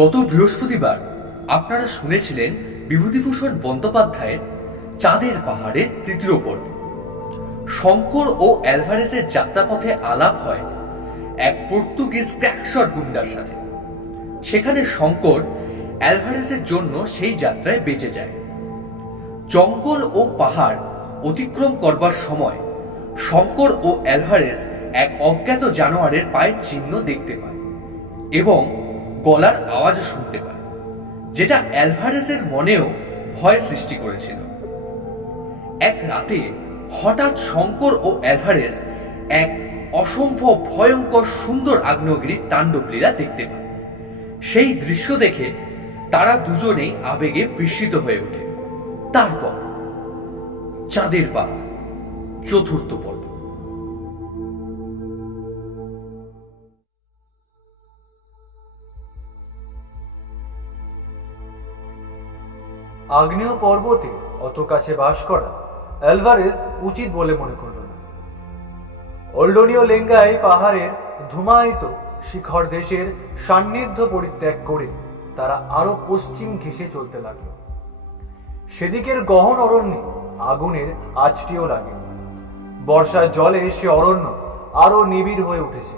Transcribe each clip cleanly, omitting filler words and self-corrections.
গত বৃহস্পতিবার আপনারা শুনেছিলেন বিভূতিভূষণ বন্দ্যোপাধ্যায়ের চাঁদের পাহাড়ের তৃতীয় পর্ব। শঙ্কর ও অ্যালভারেজের যাত্রাপথে আলাপ হয় এক পর্তুগিজ ক্র্যাকশট গুন্ডার সাথে। সেখানে শঙ্কর অ্যালভারেজের জন্য সেই যাত্রায় বেঁচে যায়। জঙ্গল ও পাহাড় অতিক্রম করবার সময় শঙ্কর ও অ্যালভারেজ এক অজ্ঞাত জানোয়ারের পায়ের চিহ্ন দেখতে পায় এবং গলার আওয়াজ শুনতে পায়, যেটা অ্যালভারেজের মনেও ভয় সৃষ্টি করেছিল। এক রাতে হঠাৎ শঙ্কর ও অ্যালভারেজ এক অসম্ভব ভয়ঙ্কর সুন্দর আগ্নেয়গিরির তাণ্ডবলীলা দেখতে পায়। সেই দৃশ্য দেখে তারা দুজনেই আবেগে বিস্মিত হয়ে ওঠে। তারপর চাঁদের পাহাড় চতুর্থ পর্ব। আগ্নেয় পর্বতে অত কাছে বাস করা অ্যালভারেজ উচিত বলে মনে করল না। ওল্ডোনিও লেঙ্গাই পাহাড়ের ধুমায়িত শিখর দেশের সান্নিধ্য পরিত্যাগ করে তারা আরো পশ্চিম ঘেঁষে চলতে লাগলো। সেদিকের গহন অরণ্যে আগুনের আঁচটিও লাগে। বর্ষার জলে সে অরণ্য আরো নিবিড় হয়ে উঠেছে,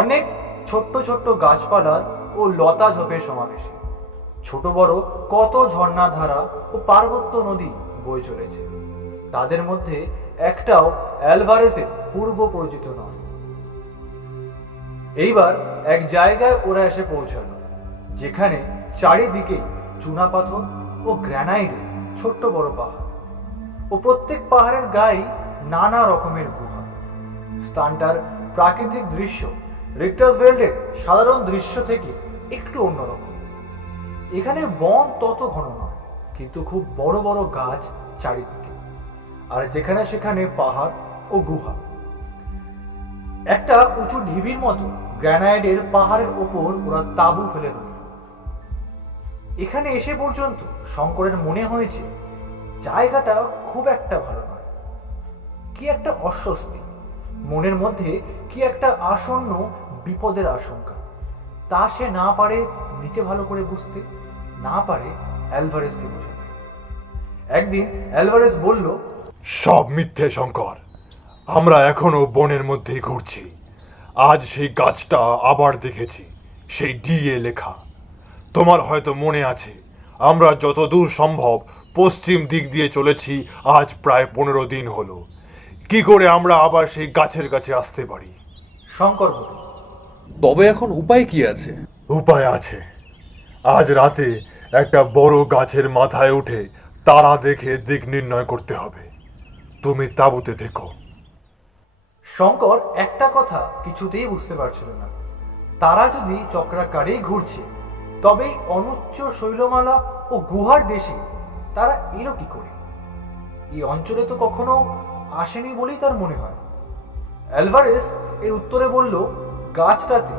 অনেক ছোট্ট ছোট্ট গাছপালার ও লতা ঝোপের সমাবেশে। ছোট বড় কত ঝর্ণাধারা ও পার্বত্য নদী বয়ে চলেছে, তাদের মধ্যে একটাও অ্যালভারেজের পূর্ব পরিচিত নয়। এইবার এক জায়গায় ওরা এসে পৌঁছালো, যেখানে চারিদিকে চুনাপাথর ও গ্রানাইটের ছোট্ট বড় পাহাড়, ও প্রত্যেক পাহাড়ের গায়ে নানা রকমের গুহা। স্থানটার প্রাকৃতিক দৃশ্য রিক্টাসভেল্ডের সাধারণ দৃশ্য থেকে একটু অন্যরকম। এখানে বন তত ঘন নয়, কিন্তু খুব বড় বড় গাছ চারিদিকে, আর যেখানে সেখানে পাহাড় ও গুহা। একটা উঁচু ঢিবির মতো গ্রানাইটের পাহাড়ের ওপর ওরা তাঁবু ফেলে রইল। এখানে এসে পর্যন্ত শঙ্করের মনে হয়েছে জায়গাটা খুব একটা ভালো নয়। কি একটা অস্বস্তি, মনের মধ্যে কি একটা আসন্ন বিপদের আশঙ্কা, তা সে না পারে নিচে ভালো করে বুঝতে, না পারে অ্যালভারেজকে বোঝাতে। একদিন অ্যালভারেজ বলল, সব মিথ্যে শঙ্কর, আমরা এখনো বনের মধ্যেই ঘুরছি। আজ সেই গাছটা আবার দেখেছি, সেই ডিএ লেখা। তোমার হয়তো মনে আছে, আমরা যত দূর সম্ভব পশ্চিম দিক দিয়ে চলেছি আজ প্রায় 15 দিন হলো। কি করে আমরা আবার সেই গাছের কাছে আসতে পারি? শঙ্কর বলল, তবে এখন উপায় কি আছে? উপায় আছে। আজ রাতে একটা বড় গাছের মাথায় উঠে তারা দেখে দিক নির্ণয় করতে হবে। তুমি তাঁবুতে দেখো। শঙ্কর একটা কথা কিছুতেই বুঝতে পারছিল না। তারা যদি চক্রাকারেই ঘুরছে, তবে এই অনুচ্চ শৈলমালা ও গুহার দেশে তারা এলো কি করে? এই অঞ্চলে তো কখনো আসেনি বলেই তার মনে হয়। অ্যালভারেজ এর উত্তরে বলল, গাছটাতে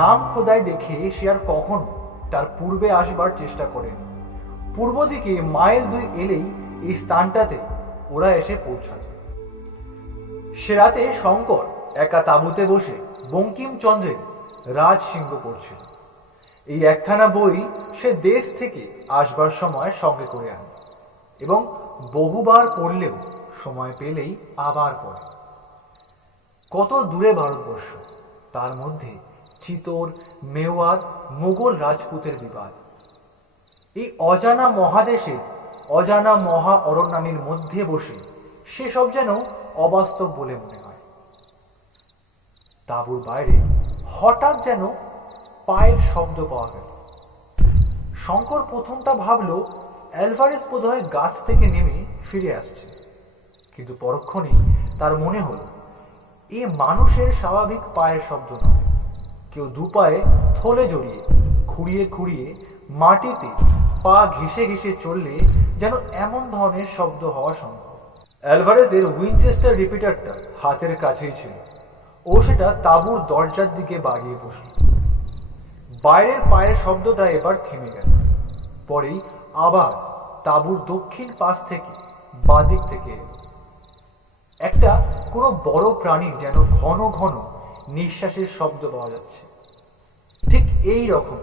নাম খোদাই দেখে সে আর কখনো তার পূর্বে আসবার চেষ্টা করেনি। পূর্ব দিকে মাইল 2 এলেই এই স্থানটাতে ওরা এসে পৌঁছায়। সে রাতে শঙ্কর একা তাঁবুতে বসে বঙ্কিমচন্দ্রের রাজসিংহ পড়ছিল। এই একখানা বই সে দেশ থেকে আসবার সময় সঙ্গে করে আনে এবং বহুবার পড়লেও সময় পেলেই আবার পড়ে। কত দূরে ভারতবর্ষ, তার মধ্যে চিতোর, মেওয়ার, মোগল রাজপুতের বিবাদ। এই অজানা মহাদেশের অজানা মহা অরণ্যানীর মধ্যে বসে সেসব যেন অবাস্তব বলে মনে হয়। তাঁবুর বাইরে হঠাৎ যেন পায়ের শব্দ পাওয়া গেল। শঙ্কর প্রথমটা ভাবল অ্যালভারেজ বোধহয় গাছ থেকে নেমে ফিরে আসছে, কিন্তু পরক্ষণেই তার মনে হলো এ মানুষের স্বাভাবিক পায়ের শব্দ নয়। কেউ দুপায়ে থলে জড়িয়ে খুঁড়িয়ে খুঁড়িয়ে মাটিতে পা ঘেঁষে ঘেঁষে চললে যেন এমন ধরনের শব্দ হওয়া সম্ভব। অ্যালভারেজের উইনচেস্টার রিপিটারটা হাতের কাছেই ছিল, ও সেটা তাঁবুর দরজার দিকে বাগিয়ে বসল। বাইরের পায়ের শব্দটা এবার থেমে গেল। পরেই আবার তাঁবুর দক্ষিণ পাশ থেকে বাঁদিক থেকে এলো। একটা কোনো বড় প্রাণীর যেন ঘন ঘন নিঃশ্বাসের শব্দ পাওয়া যাচ্ছে। ঠিক এই রকম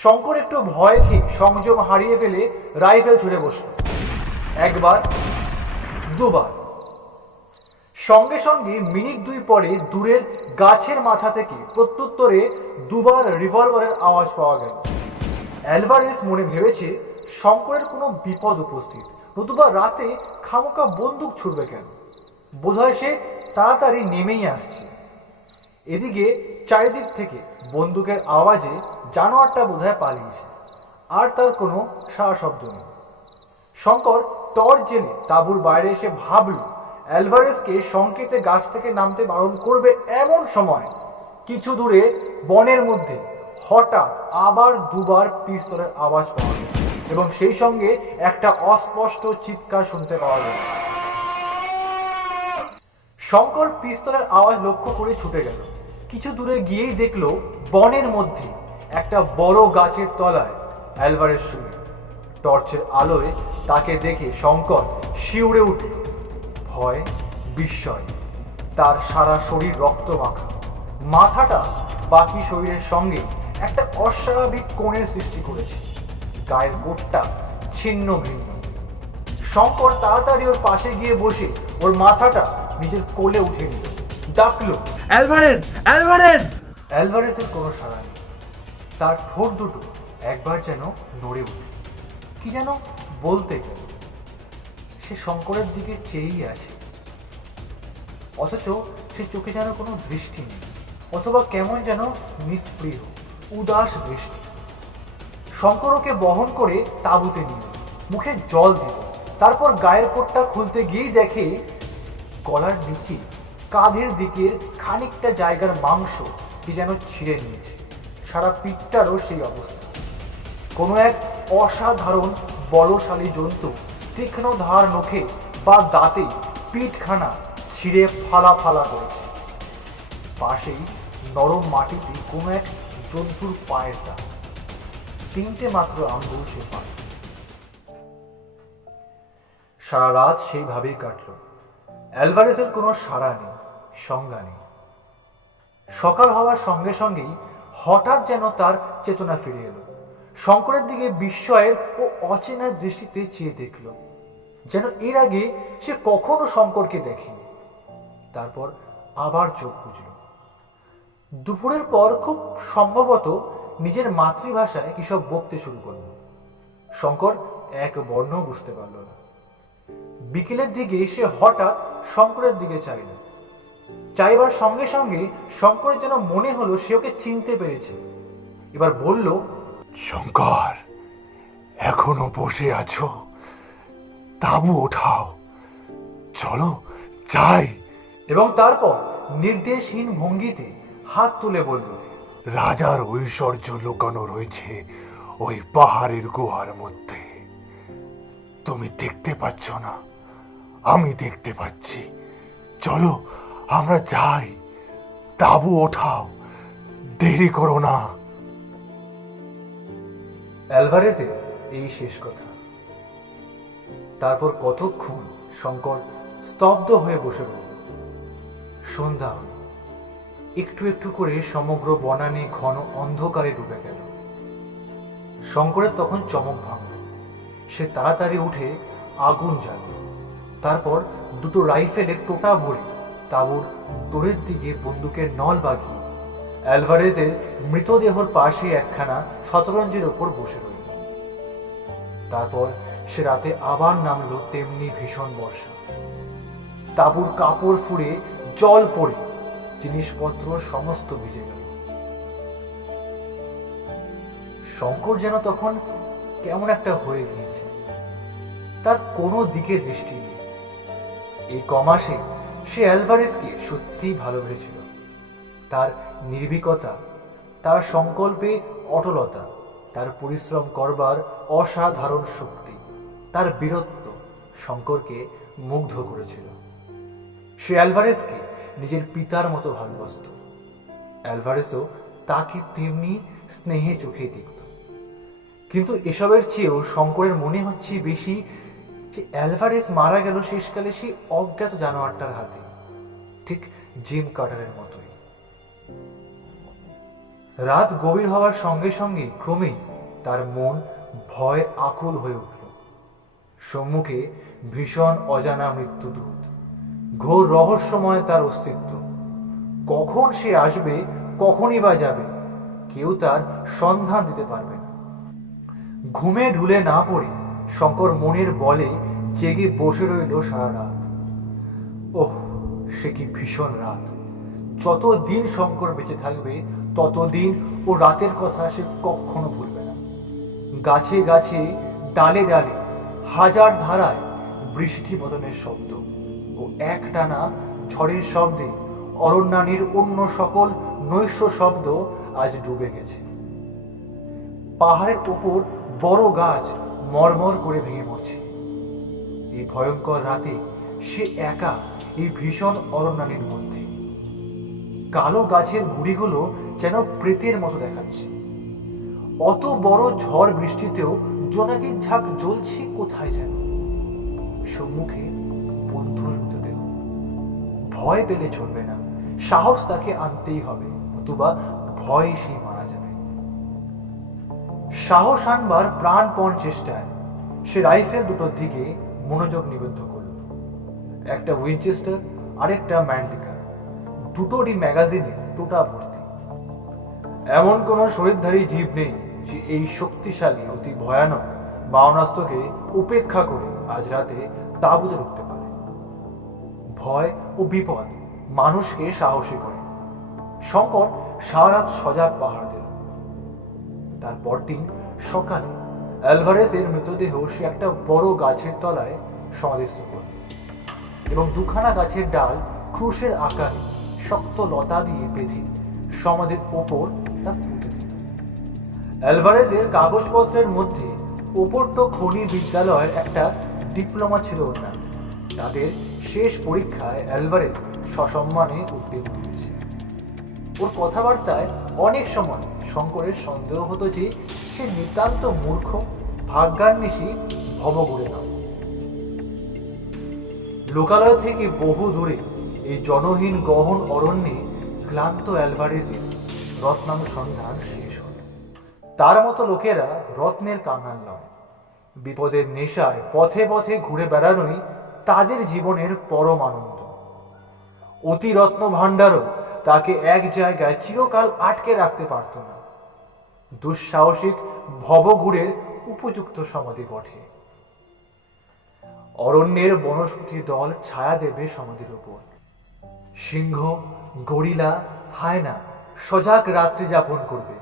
শঙ্কর একটু ভয় খেয়ে সংযম হারিয়ে ফেলে রাইফেল ছুড়ে বসল। একবার, দুবার, সঙ্গে সঙ্গে মিনিট দুই পরে দূরের গাছের মাথা থেকে প্রত্যুত্তরে দুবার রিভলভারের আওয়াজ পাওয়া গেল। অ্যালভারেজ মনে ভেবেছে শঙ্করের কোনো বিপদ উপস্থিত, নতুবা রাতে খামোকা বন্দুক ছুড়বে কেন? বোধহয় সে তাড়াতাড়ি নেমেই আসছে। এদিকে চারিদিক থেকে বন্দুকের আওয়াজে জানোয়ারটা বোধহয় পালিয়েছে, আর তার কোনো সাড়া শব্দ নেই। শঙ্কর টর্চ জেলে তাঁবুর বাইরে এসে ভাবল অ্যালভারেজকে সংকেতে গাছ থেকে নামতে বারণ করবে। এমন সময় কিছু দূরে বনের মধ্যে হঠাৎ আবার দুবার পিস্তলের আওয়াজ পাওয়া গেল এবং সেই সঙ্গে একটা অস্পষ্ট চিৎকার শুনতে পাওয়া গেল। শঙ্কর পিস্তলের আওয়াজ লক্ষ্য করে ছুটে গেল। কিছু দূরে গিয়েই দেখলো বনের মধ্যে একটা বড় গাছের তলায় অ্যালভারেজ শুয়ে। টর্চের আলোয় তাকে দেখে শঙ্কর শিউরে উঠল। ভয়, বিস্ময়, তার সারা শরীর রক্ত মাখা। মাথাটা বাকি শরীরের সঙ্গে একটা অস্বাভাবিক কোণের সৃষ্টি করেছে। গায়ের কোটটা ছিন্ন ভিন্ন। শঙ্কর তাড়াতাড়ি ওর পাশে গিয়ে বসে ওর মাথাটা নিজের কোলে উঠে নিল। ডাকলো, অ্যালভারেজ, অ্যালভারেজ! অ্যালভারেজের কোনো সাড়া নেই। তার ঠোঁট দুটো একবার যেন নড়ে উঠল, কি যেন বলতে গেল। সে শঙ্করের দিকে চেয়েই আছে, অথচ সে চোখে যেন কোনো দৃষ্টি নেই, অথবা কেমন যেন নিষ্প্রিয় উদাস দৃষ্টি। শঙ্কর ওকে বহন করে তাঁবুতে নিল, মুখে জল দিল। তারপর গায়ের কোটটা খুলতে গিয়েই দেখে গলার নিচে কাঁধের দিকের খানিকটা জায়গার মাংস কি যেন ছিঁড়ে নিয়েছে। সারা পিঠটারও সেই অবস্থা। কোনো এক অসাধারণ বলশালী জন্তু তীক্ষ্ণ ধার নখে বা দাঁতে পিঠখানা ছিঁড়ে ফালা ফালা করেছে। পাশেই নরম মাটিতে কোনো এক জন্তুর পায়ের দাগ, তিনটে মাত্র আঙ্গুল সে পায়। সারা রাত সেইভাবেই কাটল। অ্যালভারেজের কোনো সাড়া নেই, সংজ্ঞা নেই। সকাল হওয়ার সঙ্গে সঙ্গেই হঠাৎ যেন তার চেতনা ফিরে এলো। শঙ্করের দিকে বিস্ময়ের ও অচেনার দৃষ্টিতে চেয়ে দেখল, যেন এর আগে সে কখনো শঙ্করকে দেখেনি। তারপর আবার চোখ বুঝল। দুপুরের পর খুব সম্ভবত নিজের মাতৃভাষায় কিসব বকতে শুরু করল। শঙ্কর এক বর্ণ বুঝতে পারল না। বিকেলের দিকে সে হঠাৎ শঙ্করের দিকে চাইল। চাইবার সঙ্গে সঙ্গে শঙ্করের যেন মনে হলো সে ওকে চিনতে পেরেছে। এবার বলল, শঙ্কর, এখনো বসে আছো? তাঁবু ওঠাও, চলো যাই। এবং তারপর নির্দেশহীন ভঙ্গিতে হাত তুলে বলল, রাজার ঐশ্বর্য লুকানো রয়েছে ওই পাহাড়ের গুহার মধ্যে। তুমি দেখতে পাচ্ছ না, আমি দেখতে পাচ্ছি। চলো আমরা যাই, তাঁবু ওঠাও, দেরি করো না। অ্যালভারেজের এই শেষ কথা। তারপর কতক্ষণ শঙ্কর স্তব্ধ হয়ে বসে রইল। সন্ধ্যা হল। একটু একটু করে সমগ্র বনানী ঘন অন্ধকারে ডুবে গেল। শঙ্করের তখন চমক ভাঙল। সে তাড়াতাড়ি উঠে আগুন জ্বালল। তারপর দুটো রাইফেলের টোটা ভরে তাঁবুর দূরের দিকে বন্দুকের নল বাগিয়ে অ্যালভারেজের মৃতদেহর পাশে একখানা শতরঞ্জির ওপর বসে রইল। তারপর সে রাতে আবার নামলো তেমনি ভীষণ বর্ষা। তাঁবুর কাপড় ফুঁড়ে জল পড়ে জিনিসপত্র সমস্ত ভিজে গেল। শঙ্কর যেন তখন কেমন একটা হয়ে গিয়েছে। তার কোনো দিকে দৃষ্টি নেই। এই কমাসে সে অ্যালভারেজকে সত্যিই ভালোবেসেছিল। তার নির্ভীকতা, তার সংকল্পে অটলতা, তার পরিশ্রম করবার অসাধারণ শক্তি, তার বীরত্ব শঙ্করকে মুগ্ধ করেছিল। সে অ্যালভারেজকে নিজের পিতার মতো ভালোবাসত। অ্যালভারেজও তাকে তেমনি স্নেহে চোখে দেখত। কিন্তু এসবের চেয়েও শঙ্করের মনে হচ্ছে বেশি যে অ্যালভারেজ মারা গেল শেষকালে সেই অজ্ঞাত জানোয়ারটার হাতে, ঠিক জিম কার্টারের মতোই। রাত গভীর হওয়ার সঙ্গে সঙ্গে ক্রমেই তার মন ভয় আকুল হয়ে উঠল। সম্মুখে ভীষণ অজানা মৃত্যুদূত, ঘোর রহস্যময় তার অস্তিত্ব। কখন সে আসবে, কখনই বা যাবে, কেউ তার সন্ধান দিতে পারবে না। ঘুমে ঢুলে না পড়ে শঙ্কর মনের বলে জেগে বসে রইল সারা রাত। ওহ, সে কি ভীষণ রাত! যতদিন শঙ্কর বেঁচে থাকবে ততদিন ও রাতের কথা সে কখনো ভুলবে না। গাছে গাছে, ডালে ডালে, হাজার ধারায় বৃষ্টি পতনের শব্দ ও একটানা ঝড়ের শব্দে অরণ্যানীর অন্য সকল নৈশ শব্দ আজ ডুবে গেছে। পাহাড়ের ওপর বড় গাছ মরমর করে ভেঙে পড়ছে। এই ভয়ঙ্কর রাতে সে একা এই ভীষণ অরণ্যানীর মধ্যে। কালো গাছের গুড়িগুলো যেন প্রেতের মতো দেখাচ্ছে। অত বড় ঝড় বৃষ্টিতেও জোনাকির ঝাঁক জ্বলছে কোথায় যেন। সম্মুখে বন্ধুর মৃতদেহ। ভয় পেলে চলবে না, সাহস তাকে আনতেই হবে, নতুবা ভয়ে সেই মারা যাবে। সাহস আনবার প্রাণপণ চেষ্টায় সে রাইফেল দুটোর দিকে মনোযোগ নিবদ্ধ করল। একটা উইনচেস্টার আর একটা ম্যান্ডলিকার, দুটোরই ম্যাগাজিনে টোটা ভর্তি। এমন কোন শহীদধারী জীব নেই যে এই শক্তিশালী অতি ভয়ানক মারণাস্ত্রকে উপেক্ষা করে আজ রাতে তাঁবুতে ঢুকতে পারে। ভয় ও বিপদ মানুষকে সাহসী করে। শঙ্কর সারা রাত সজাগ পাহারা দিল। তার পরদিন সকালে অ্যালভারেজের মৃতদেহ সে একটা বড় গাছের তলায় সমাধিস্থ করল এবং দুখানা গাছের ডাল ক্রুশের আকারে শক্ত লতা দিয়ে বেঁধে সমাধির ওপর তা পুঁতে দিল। অ্যালভারেজের কাগজপত্রের মধ্যে ওপরটো খনি বিদ্যালয়ের একটা ডিপ্লোমা ছিল ওর নাম। তাদের শেষ পরীক্ষায় অ্যালভারেজ সসম্মানে উত্তীর্ণ হয়েছে। ওর কথাবার্তায় অনেক সময় শঙ্করের সন্দেহ হতো যে সে নিতান্ত মূর্খ, ভাগ্যান্বেষী, ভবঘুরে নয়। লোকালয় থেকে বহু দূরে এই জনহীন গহন অরণ্যে ক্লান্ত অ্যালভারেজের রত্নানুসন্ধান শেষ হল। তার মতো লোকেরা রত্নের কাঙাল নয়। বিপদের নেশায় পথে পথে ঘুরে বেড়ানোই তাদের জীবনের পরম আনন্দ। অতি রত্ন ভাণ্ডারও তাকে এক জায়গায় চিরকাল আটকে রাখতে পারত না। দুঃসাহসিক ভবঘুরের উপযুক্ত সমাধি বটে। অরণ্যের বনস্পতি দল ছায়া দেবে সমাধির উপর। সিংহ, গরিলা, হায়না সজাগ রাত্রি যাপন করবে,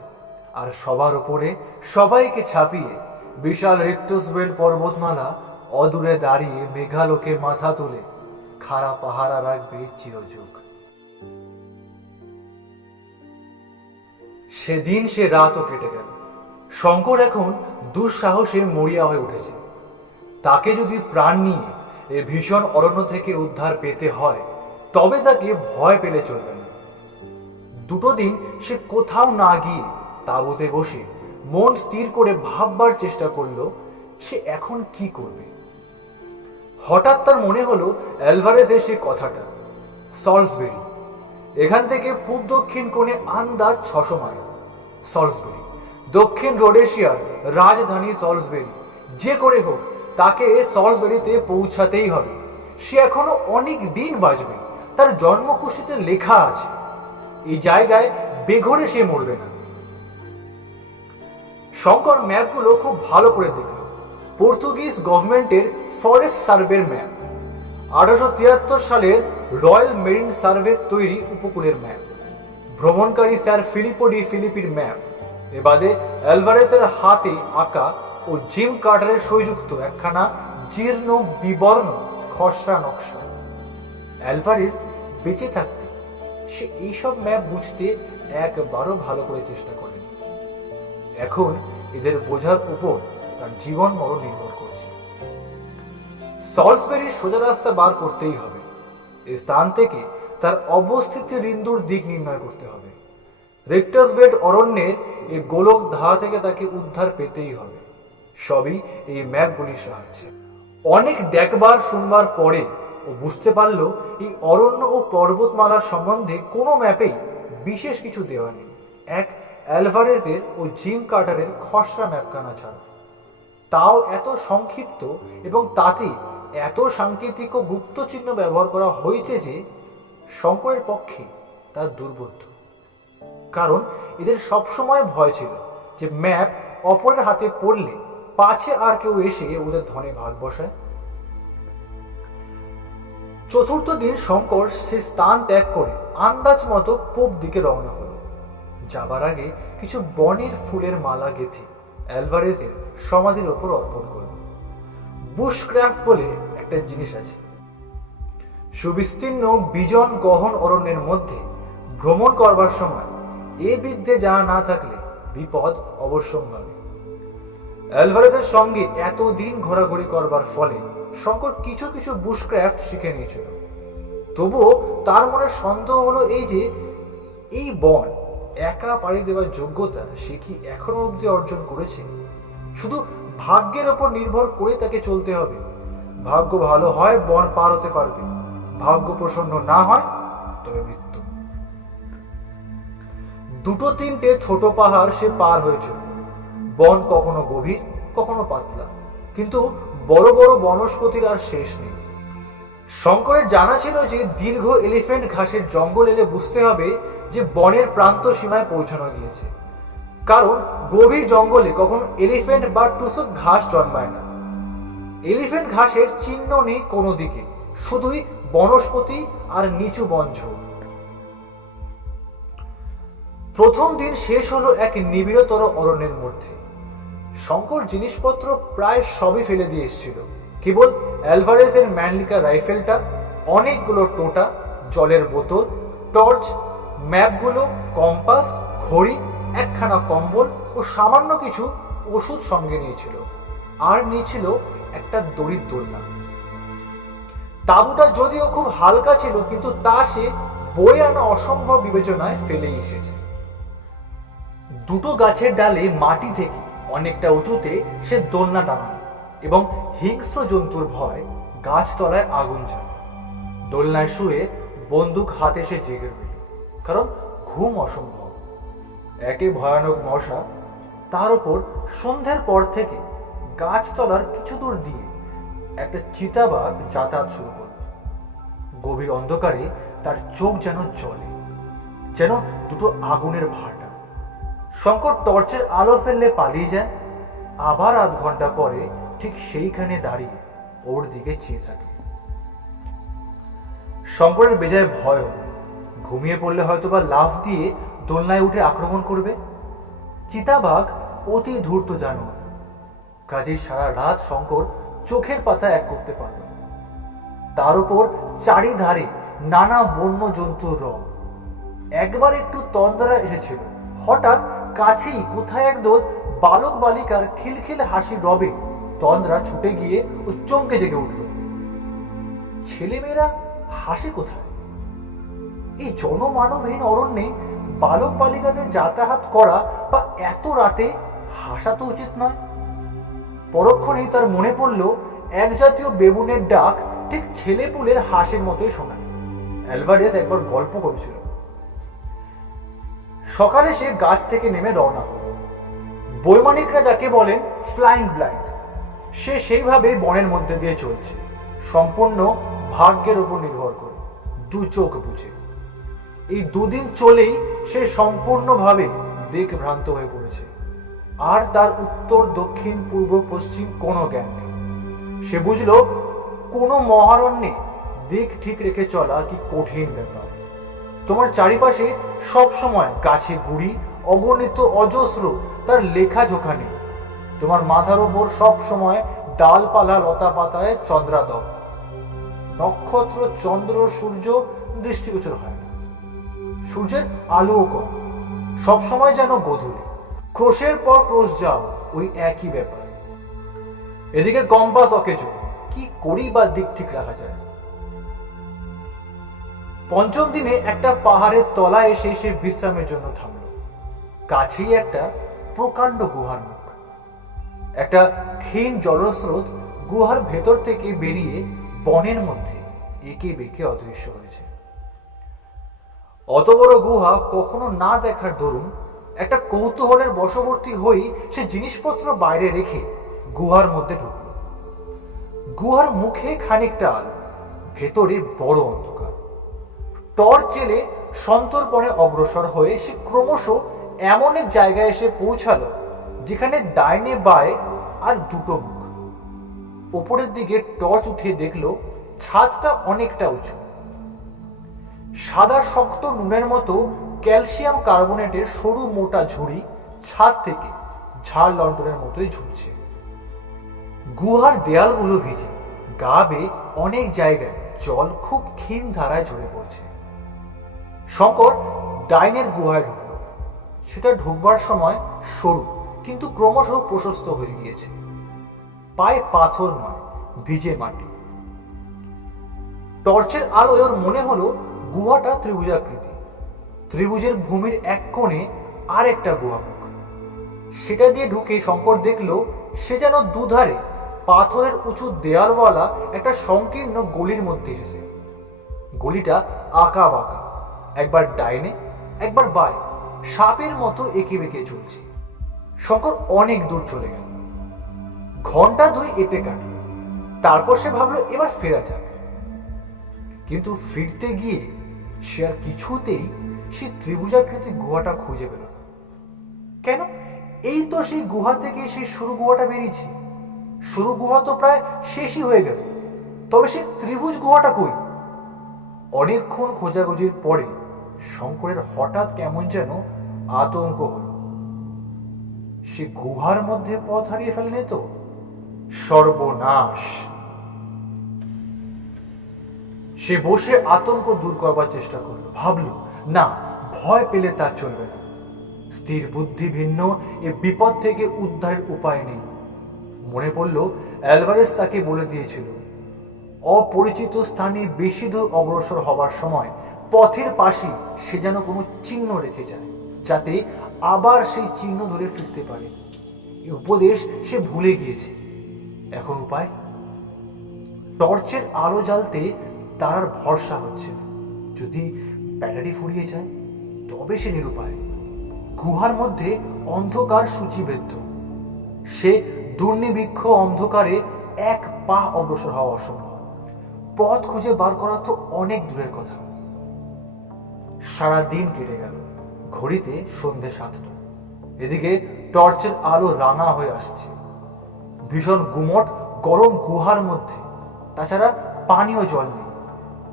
আর সবার উপরে সবাইকে ছাপিয়ে বিশাল রিক্টাসভেল্ড পর্বতমালা অদূরে দাঁড়িয়ে মেঘালোকে মাথা তুলে খাড়া পাহারা রাখবে চিরযুগ। সেদিন সে রাতও কেটে গেল। শঙ্কর এখন দুঃসাহসে মরিয়া হয়ে উঠেছে। তাকে যদি প্রাণ নিয়ে এ ভীষণ অরণ্য থেকে উদ্ধার পেতে হয়, তবে তাকে ভয় পেলে চলবে না। দুটো দিন সে কোথাও না গিয়ে তাঁবুতে বসে মন স্থির করে ভাববার চেষ্টা করলো সে এখন কি করবে। হঠাৎ তার মনে হলো অ্যালভারেজের সে কথাটা, সলসবেরি। এখান থেকে পূব দক্ষিণ কোণে আন্দাজ 600 মাইল। সলসবেরি, দক্ষিণ রোডেশিয়ার রাজধানী সলসবেরি। যে করে হোক তাকে সলসবেরিতে পৌঁছাতেই হবে। সে এখনো অনেক দিন বাঁচবে, তার জন্মকুষ্ঠিতে লেখা আছে। এই জায়গায় বেঘরে সে মরবে না। শঙ্কর ম্যাপগুলো খুব ভালো করে দেখল। পর্তুগিজ গভর্নমেন্টের ফরেস্ট সার্ভের ম্যাপ, 1873 সালের রয়্যাল মেরিন সার্ভে তৈরি উপকূলের ম্যাপ, ভ্রমণকারী স্যার ফিলিপো ডি ফিলিপির ম্যাপ, এবাদে অ্যালভারেজের হাতে আঁকা ও জিম কার্টারের সইযুক্ত একখানা জীর্ণ বিবর্ণ খসড়া নকশা। অ্যালভারেজ বেঁচে থাকতে সে এইসব ম্যাপ বুঝতে একবারও ভালো করে চেষ্টা করেনি। এখন এদের বোঝার উপর তার জীবন মরণ নির্ভর করছে। সলসবেরির সোজা রাস্তা বার করতেই হবে। এই স্থান থেকে তার অবস্থিতির ইন্দুর দিক নির্ণয় করতে হবে। রিক্টাসভেল্ড অরণ্যের এই গোলক ধারা থেকে তাকে উদ্ধার পেতেই হবে। সবই এই ম্যাপগুলির সাহায্যে। অনেক দেখবার শুনবার পরে ও বুঝতে পারল এই অরণ্য ও পর্বতমালার সম্বন্ধে কোনো ম্যাপেই বিশেষ কিছু দেওয়া নেই। এক অ্যালভারেজের ও জিম কার্টারের খসড়া ম্যাপখানা ছাড়া। তাও এত সংক্ষিপ্ত এবং তাতে এত সাংকেতিক ও গুপ্ত চিহ্ন ব্যবহার করা হয়েছে যে শঙ্করের পক্ষে তা দুর্বোধ্য। কারণ এদের সবসময় ভয় ছিল যে ম্যাপ অপরের হাতে পড়লে পাছে আর কেউ এসে ওদের ধনে ভাগ বসায়। চতুর্থ দিন শঙ্কর সে স্থান ত্যাগ করে আন্দাজ মতো পূব দিকে রওনা হলো। যাবার আগে কিছু বনের ফুলের মালা গেঁথে অ্যালভারেজের সমাধির ওপর অর্পণ করল। বুশক্রাফট বলে একটা জিনিস আছে। সুবিস্তীর্ণ বিজন গহন অরণ্যের মধ্যে ভ্রমণ করবার সময় এ বিদ্যে জানা না থাকলে বিপদ অবশ্যম্ভাবী। অ্যালভারেজের সঙ্গে এতদিন ঘোরাঘুরি করবার ফলে শঙ্কর কিছু কিছু বুশক্রাফট শিখে নিয়েছিল। তবুও তার মনে সন্দেহ হলো এই যে এই বন একা পাড়ি দেওয়ার যোগ্যতা সে কি এখনো অবধি অর্জন করেছে। শুধু ভাগ্যের ওপর নির্ভর করে তাকে চলতে হবে। ভাগ্য ভালো হয় বন পার হতে পারবে, ভাগ্য প্রসন্ন না হয় তবে মৃত্যু। দুটো তিনটে ছোট পাহাড় সে পার হয়েছিল। বন কখনো গভীর কখনো পাতলা, কিন্তু বড় বড় বনস্পতির আর শেষ নেই। শঙ্করের জানা ছিল যে দীর্ঘ এলিফ্যান্ট ঘাসের জঙ্গল এলে বুঝতে হবে যে বনের প্রান্ত সীমায় পৌঁছানো গিয়েছে। কারণ গভীর জঙ্গলে কখনো এলিফ্যান্ট বা টুসুক ঘাস জন্মায় না। এলিফ্যান্ট ঘাসের চিহ্ন নেই কোনো দিকে, শুধুই বনস্পতি আর নিচু বনঝোপ। প্রথম দিন শেষ হলো এক নিবিড়তর অরণ্যের মধ্যে। শঙ্কর জিনিসপত্র প্রায় সবই ফেলে দিয়ে এসেছিল। কেবল অ্যালভারেজের ম্যানলিকা রাইফেলটা, অনেকগুলো টোটা, জলের বোতল, টর্চ, ম্যাপগুলো, কম্পাস, ঘড়ি, একখানা কম্বল ও সামান্য কিছু ওষুধ সঙ্গে নিয়েছিল। আর নিয়েছিল একটা দড়ির দোলনা। তাঁবুটা যদিও খুব হালকা ছিল, কিন্তু তা সে বয়ে আনা অসম্ভব বিবেচনায় ফেলেই এসেছে। দুটো গাছের ডালে মাটি থেকে অনেকটা উঁচুতে সে দোলনা টানানো এবং হিংস্র জন্তুর ভয় গাছতলায় আগুন জ্বালা। দোলনায় শুয়ে বন্দুক হাতে সে জেগে রইল, কারণ ঘুম অসম্ভব। একে ভয়ানক মশা, তার উপর সন্ধ্যের পর থেকে গাছতলার কিছু দূর দিয়ে একটা চিতাবাঘ যাতায়াত শুরু করল। গভীর অন্ধকারে তার চোখ যেন জ্বলে, যেন দুটো আগুনের ভাটা। শঙ্কর টর্চের আলো ফেললে পালিয়ে যায়, আবার আধ ঘন্টা পরে ঠিক সেইখানে দাঁড়িয়ে ওর দিকে চেয়ে থাকে। শঙ্করের বেজায় ভয় হল, ঘুমিয়ে পড়লে হয়তোবা লাফ দিয়ে দোলনায় উঠে আক্রমণ করবে। চিতাবাঘ অতি ধূর্ত জানোয়ার, কাজেই সারা রাত শঙ্কর চোখের পাতা এক করতে পারল না। তার উপর চারিধারে নানা বন্য জন্তুর রব। একবার একটু তন্দ্রা এসেছিল, হঠাৎ কাছেই কোথায় একদল বালক বালিকার খিলখিল হাসির রবে তন্দ্রা ছুটে গিয়ে ও চমকে জেগে উঠল। ছেলেমেয়েরা হাসে কোথায়? এই জনমানবহীন অরণ্যে বালক বালিকাদের যাতায়াত করা বা এত রাতে হাসা তো উচিত নয়। পরক্ষণেই তার মনে পড়ল এক জাতীয় বেবুনের ডাক ঠিক ছেলেপুলের হাসির মতোই শোনায়। অ্যালভারেজ একবার গল্প করেছিল। সকালে সে গাছ থেকে নেমে রওনা হল। বৈমানিকরা যাকে বলেন ফ্লাইং ব্লাইন্ড, সে সেইভাবে বনের মধ্যে দিয়ে চলছে, সম্পূর্ণ ভাগ্যের উপর নির্ভর করে, দু চোখ বুঝে। এই দুদিন চলেই সে সম্পূর্ণভাবে দিকভ্রান্ত হয়ে পড়েছে। আর তার উত্তর দক্ষিণ পূর্ব পশ্চিম কোনো জ্ঞান নেই। সে বুঝল কোনো মহারণ্যে দিক ঠিক রেখে চলা কি কঠিন ব্যাপার। তোমার চারিপাশে সব সময় গাছে গুড়ি, অগণিত অজস্র তার লেখা ঝোঁকা নেই। তোমার মাথার উপর সব সময় ডালপালা লতা পাতায় চন্দ্রাদক। নক্ষত্র, চন্দ্র, সূর্য দৃষ্টিগোচর হয় না। সূর্যের আলোও কম, সবসময় যেন গোধূলি। ক্রোশের পর ক্রোশ যাও, ওই একই ব্যাপার। এদিকে কম্পাস অকেজো, কি করি বা দিক ঠিক রাখা যায়। পঞ্চম দিনে একটা পাহাড়ের তলায় এসে সে বিশ্রামের জন্য থামল। কাছেই একটা প্রকাণ্ড গুহার মুখ। একটা ক্ষীণ জলস্রোত গুহার ভেতর থেকে বেরিয়ে বনের মধ্যে একে বেঁকে অদৃশ্য হয়েছে। অত বড় গুহা কখনো না দেখার দরুন একটা কৌতূহলের বশবর্তী হয়ে সে জিনিসপত্র বাইরে রেখে গুহার মধ্যে ঢুকল। গুহার মুখে খানিকটা আলো, ভেতরে বড় অন্ধকার। টর্চ জেলে সন্তর্পণে অগ্রসর হয়ে সে ক্রমশ এমন এক জায়গায় এসে পৌঁছালো যেখানে ডাইনে বায়ে আর দুটো মুখ। ওপরের দিকে টর্চ উঠিয়ে দেখলো ছাদটা অনেকটা উঁচু। সাদা শক্ত নুনের মতো ক্যালসিয়াম কার্বনেটের সরু মোটা ঝুড়ি ছাদ থেকে ঝাড় লন্ডনের মতোই ঝুলছে। গুহার দেয়ালগুলো ভিজে, গা বেয়ে অনেক জায়গায় জল খুব ক্ষীণ ধারায় ঝরে পড়ছে। শঙ্কর ডাইনের গুহায় ঢুকল। সেটা ঢুকবার সময় সরু, কিন্তু ক্রমশ প্রশস্ত হয়ে গিয়েছে। পায়ে পাথর নয়, ভিজে মাটি। টর্চের আলোয় ওর মনে হলো গুহাটা ত্রিভুজাকৃতি। ত্রিভুজের ভূমির এক কোণে আর একটা গুহামুখ। সেটা দিয়ে ঢুকে শঙ্কর দেখলো সে যেন দুধারে পাথরের উঁচু দেয়ালওয়ালা একটা সংকীর্ণ গলির মধ্যে এসেছে। গলিটা আঁকা বাঁকা, একবার ডাইনে একবার বায়ে সাপের মতো এঁকে বেঁকে চলছে। শঙ্কর অনেক দূর চলে গেল। ঘন্টা দুই এতে কাটল। তারপর সে ভাবলো এবার ফেরা যাক। কিন্তু ফিরতে গিয়ে সে আর কিছুতেই সেই ত্রিভুজাকৃতি গুহাটা খুঁজে পেল না। কেন? এই তো সেই গুহা থেকে সেই সরু গুহাটা বেরিয়েছে। সরু গুহা তো প্রায় শেষই হয়ে গেল, তবে সে ত্রিভুজ গুহাটা কই? অনেকক্ষণ খোঁজাখুঁজির পরে শঙ্করের হঠাৎ কেমন যেন আতঙ্ক হল। সে গুহার মধ্যে পথ হারিয়ে ফেলেনি তো? সর্বনাশ! সে বসে আতঙ্ক দূর করবার চেষ্টা করলো। ভাবলো, না, ভয় পেলে তার চলবে না। স্থির বুদ্ধি ভিন্ন এ বিপদ থেকে উদ্ধারের উপায় নেই। মনে পড়ল অ্যালভারেজ তাকে বলে দিয়েছিল অপরিচিত স্থানে বেশি দূর অগ্রসর হবার সময় পথের পাশে সে যেন কোনো চিহ্ন রেখে যায়, যাতে আবার সেই চিহ্ন ধরে ফিরতে পারে। এই উপদেশ সে ভুলে গিয়েছে। এখন উপায়? টর্চের আলো জ্বালতে তার আর ভরসা হচ্ছে না। যদি ব্যাটারি ফুরিয়ে যায় তবে সে নিরুপায়। গুহার মধ্যে অন্ধকার সূচিবেদ্ধ। সে দুর্নিবীক্ষ অন্ধকারে এক পা অগ্রসর হওয়া অসম্ভব। পথ খুঁজে বার করা তো অনেক দূরের কথা। সারাদিন কেটে গেল। ঘড়িতে সন্ধ্যে 7টা। এদিকে টর্চের আলো রাঙা হয়ে আসছে। ভীষণ গুমট গরম গুহার মধ্যে। তাছাড়া পানীয় জল নেই।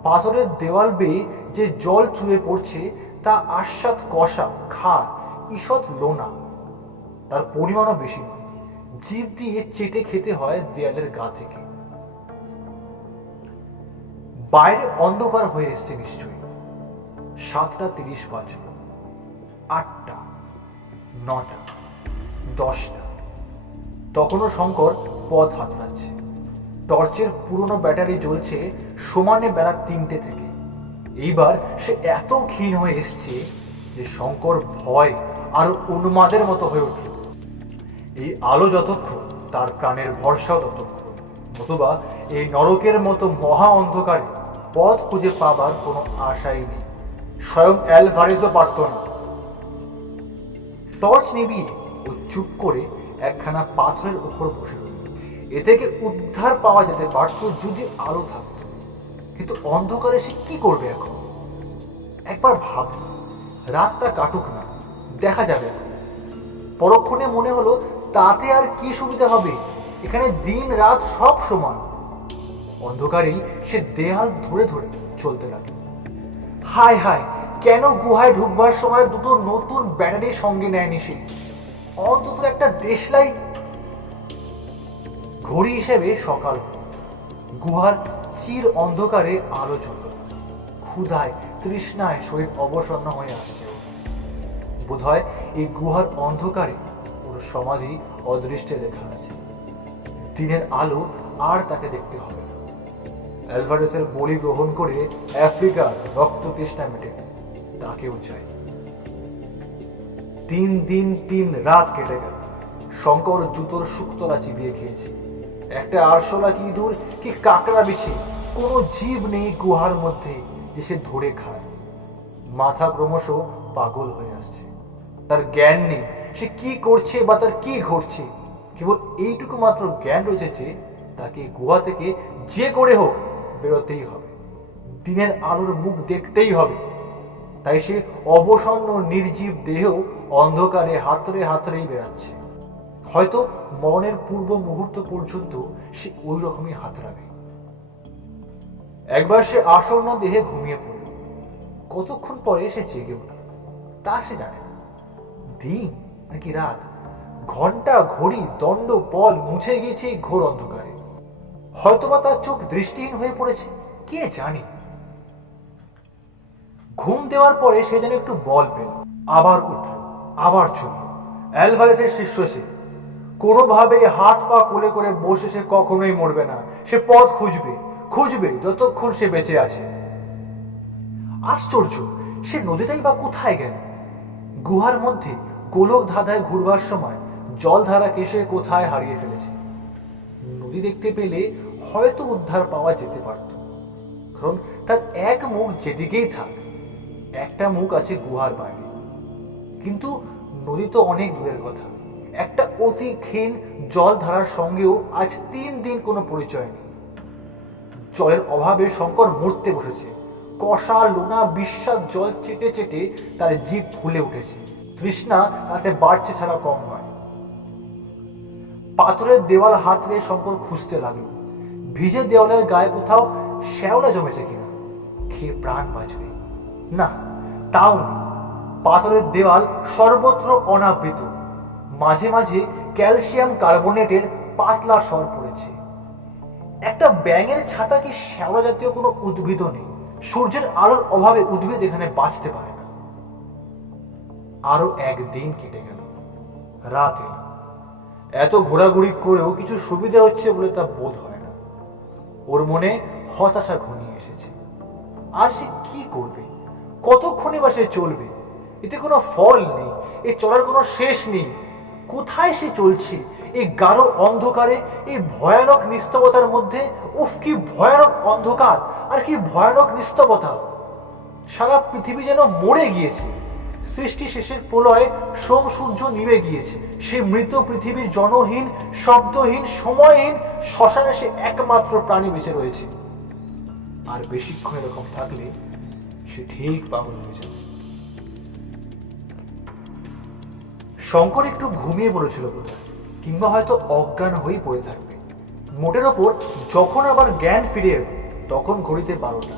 পাথরের দেওয়াল বেয়ে যে জল চুয়ে পড়ছে তা আস্বাদ কষা, খার, ঈষৎ লোনা। তার পরিমাণও বেশি নয়। জিভ দিয়ে চেটে খেতে হয় দেয়ালের গা থেকে। বাইরে অন্ধকার হয়ে এসছে নিশ্চয়ই। 7:30 বাজল। 8টা, 9টা, 10টা। তখনও শঙ্কর পথ হাতড়াচ্ছে। টর্চের পুরনো ব্যাটারি জ্বলছে সমানে বেলা 3টে থেকে। এইবার সে এত ক্ষীণ হয়ে এসছে যে শঙ্কর ভয় আর উন্মাদের মতো হয়ে উঠল। এই আলো যতক্ষণ, তার প্রাণের ভরসাও ততক্ষণ। নতুবা এই নরকের মতো মহা অন্ধকারে পথ খুঁজে পাবার কোনো আশাই নেই। স্বয়ং অ্যালভারেজও পারত না। টর্চ নিভিয়ে ও চুপ করে একখানা পাথরের উপর বসে রইল। এ থেকে উদ্ধার পাওয়া যেতে পারত যদি আলো থাকত। কিন্তু অন্ধকারে সে কি করবে এখন? একবার ভাবল, রাতটা কাটুক না, দেখা যাবে। পরক্ষণে মনে হলো তাতে আর কি সুবিধা হবে? এখানে দিন রাত সব সমান। অন্ধকারেই সে দেয়াল ধরে ধরে চলতে লাগলো। হায় হায়, কেন গুহায় ঢুকবার সময় দুটো নতুন ব্যাটারি সঙ্গে নেয়নি সে? অন্তত একটা দেশলাই। ঘড়ি হিসেবে সকাল। গুহার চির অন্ধকারে আলো জ্বলল। ক্ষুধায় তৃষ্ণায় শরীর অবসন্ন হয়ে আসছে। বোধহয় এই গুহার অন্ধকারে ওর সমাধি অদৃষ্টে লেখা আছে। দিনের আলো আর তাকে দেখতে হবে না। অ্যালভারেসের বলি গ্রহণ করে আফ্রিকার রক্ত তৃষ্ণা মেটে তাকেও চাই। 3 দিন 3 রাত কেটে গেল। শঙ্কর জুতোর শুকতলা চিবিয়ে খেয়েছে। একটা আরশোলা কি ইঁদুর কি কাকড়া বিছি, কোনো জীব নেই গুহার মধ্যে যে সে ধরে খায়। মাথা ক্রমশ পাগল হয়ে আসছে। তার জ্ঞান নেই সে কি করছে বা তার কি ঘটছে। কেবল এইটুকু মাত্র জ্ঞান রয়েছে যে তাকে গুহা থেকে যে করে হোক বেরোতেই হবে, দিনের আলোর মুখ দেখতেই হবে। তাই সে অবসন্ন নির্জীব দেহ অন্ধকারে হাতড়ে হাতড়েই বেড়াচ্ছে। হয়তো মরণের পূর্ব মুহূর্ত পর্যন্ত সে ওই রকমই হাতড়াবে। একবার সে আসন্ন দেহে ঘুমিয়ে পড়ল। কতক্ষণ পরে সে জেগে উঠল তা সে জানে না। দিন নাকি রাত, ঘন্টা ঘড়ি দণ্ড পল মুছে গিয়েছে এই ঘোর অন্ধকারে। হয়তোবা তার চোখ দৃষ্টিহীন হয়ে পড়েছে, কে জানে। ঘুম দেওয়ার পরে সে যেন একটু বল পেল, আবার উঠল, আবার চলল। অ্যালভারেজের শিষ্য সে, কোনোভাবে হাত পা কোলে করে বসে সে কখনোই মরবে না। সে পথ খুঁজবে খুঁজবে যতক্ষণ সে বেঁচে আছে। আশ্চর্য, সে নদীটাই বা কোথায় গেল? গুহার মধ্যে গোলক ধাঁধায় ঘুরবার সময় জলধারাকে সে কোথায় হারিয়ে ফেলেছে। নদী দেখতে পেলে হয়তো উদ্ধার পাওয়া যেতে পারত, কারণ তার এক মুখ যেদিকেই থাক, একটা মুখ আছে গুহার বাইরে। কিন্তু নদী তো অনেক দূরের কথা। একটা অতি ক্ষীণ জলধারার সঙ্গেও আজ 3 দিন কোনো পরিচয় নেই। জলের অভাবে শঙ্কর মরতে বসেছে। কষা লোনা বিস্বাদ জল চেটে চেটে তার জিভ ফুলে উঠেছে। তৃষ্ণা তাতে বাড়ছে ছাড়া কম নয়। পাথরের দেওয়াল হাতড়ে শঙ্কর খুঁজতে লাগলো। ভিজে দেওয়ালের গায়ে কোথাও শ্যাওলা জমেছে কিনা, খেয়ে প্রাণ বাঁচবে। না, তাও নেই। পাথরের দেওয়াল সর্বত্র অনাবৃত। মাঝে মাঝে ক্যালসিয়াম কার্বনেটের পাতলা স্বর পড়েছে। একটা ব্যাঙের ছাতা কি শ্যাওলা জাতীয় কোনো উদ্ভিদও নেই। সূর্যের আলোর অভাবে উদ্ভিদ এখানে বাঁচতে পারে না। আরো একদিন কেটে গেল, রাত এলো। এত ঘোরাঘুরি করেও কিছু সুবিধা হচ্ছে বলে তা বোধ হয় না। ওর মনে হতাশা ঘনিয়ে এসেছে। আর সে কি করবে? কতক্ষণই বা সে চলবে? এতে কোনো ফল নেই, এ চলার কোনো শেষ নেই। কোথায় সে চলছে এই গাঢ় অন্ধকারে, এই ভয়ানক নিস্তবতার মধ্যে? উফ, কি ভয়ানক অন্ধকার আর কি ভয়ানক নিস্তবতা! সারা পৃথিবী যেন মরে গিয়েছে। সৃষ্টি শেষের প্রলয়ে সোম সূর্য নিভে গিয়েছে। সে মৃত পৃথিবীর জনহীন, শব্দহীন, সময়হীন শ্মশানে সে একমাত্র প্রাণী বেঁচে রয়েছে। আর বেশিক্ষণ এরকম থাকলে সে ঠিক পাগল হয়ে যাবে। শঙ্কর একটু ঘুমিয়ে পড়েছিল বোধহয়, কিংবা হয়তো অজ্ঞান হয়েই পড়ে থাকবে। মোটের ওপর যখন আবার জ্ঞান ফিরে এলো তখন ঘড়িতে 12টা,